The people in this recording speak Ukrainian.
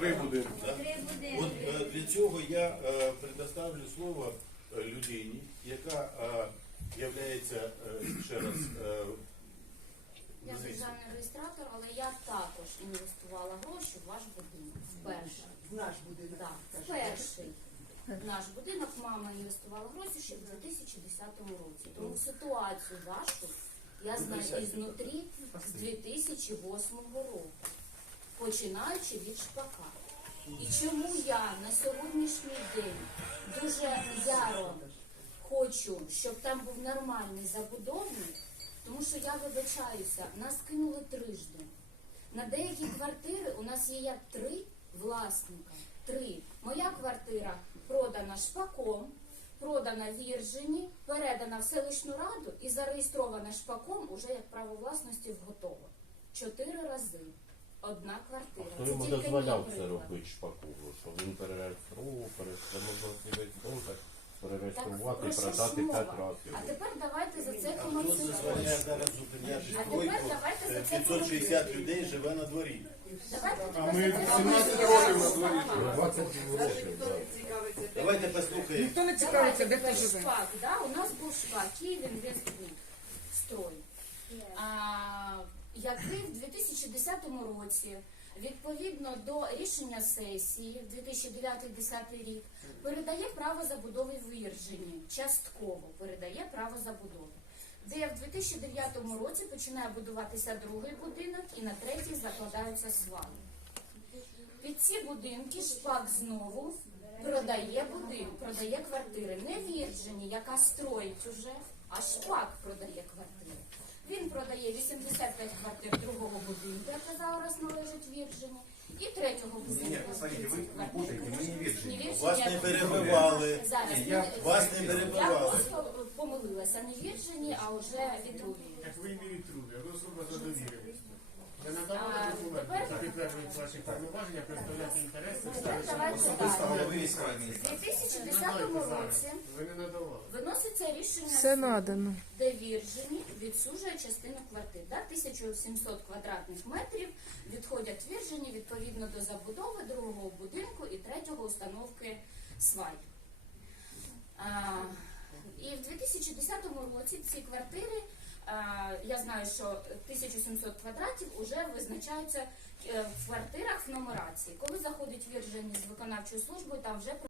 Три будинки. От е, для цього я е, предоставлю слово е, людині, яка являється е, ще раз Я державний реєстратор, але я також інвестувала гроші в ваш будинок. Вперше. В наш будинок. Так, кажуть. перший. Наш будинок мама інвестувала гроші ще в 2010 році. Тому ситуацію вашу я знаю ізнутрі з 2008 року, починаючи від шпака. І чому я на сьогоднішній день дуже яро хочу, щоб там був нормальний забудовник, тому що я вибачаюся, нас кинули трижди. На деякі квартири у нас є як три власника. Три. Моя квартира продана шпаком, продана Віржині, передана в селищну раду і зареєстрована шпаком уже як право власності в готово. Чотири рази. Одна квартира. Хто йому дозволяв це робити шпакову? Що він перереєстрував, так Так, перереєструвати і продати мова? п'ять разів. А тепер давайте за це зупиняти А тепер давайте за це 560 людей живе на дворі. Давайте А ми 17 років на дворі 20 років, так. Давайте послухаємо. Ніхто не цікавиться, де хто живе. шпак. Да? У нас був шпак, Київ Інвестбуд, строй. Який в 2010 році, відповідно до рішення сесії в 2009-2010 рік, передає право забудови в Вірджині, частково передає право забудови. Де в 2009 році починає будуватися другий будинок і на третій закладаються свали. Під ці будинки шпак знову продає будинок, продає квартири. Не Вірджині, яка строїть уже, а шпак продає квартири. Він продає 85 квартир другого будинку, яка зараз належить Вірджині, і третього будинку. Нет, смотрите, вы 30 квартир. путаете, мы не. Не Вірджині, Вас не перебивали. Зараз Ні, я- ми- Вас не я перебивали. просто помилилася. Не Вірджині, а вже від другої. Як ви не відтруди, а ви особа за довірою. Ви А, надавали документи, тепер- які підтверджують ваші повноваження, представляти інтереси, У 2010 році Ви виноситься рішення Все надано. де Вірджині відсуджує частину квартир. Да? 1700 квадратних метрів відходять Вірджині відповідно до забудови другого будинку і третього установки свай. А, і в 2010 році ці квартири, а, я знаю, що 1700 квадратів вже визначаються в квартирах в нумерації. Коли заходить Вірджині з виконавчою службою, там вже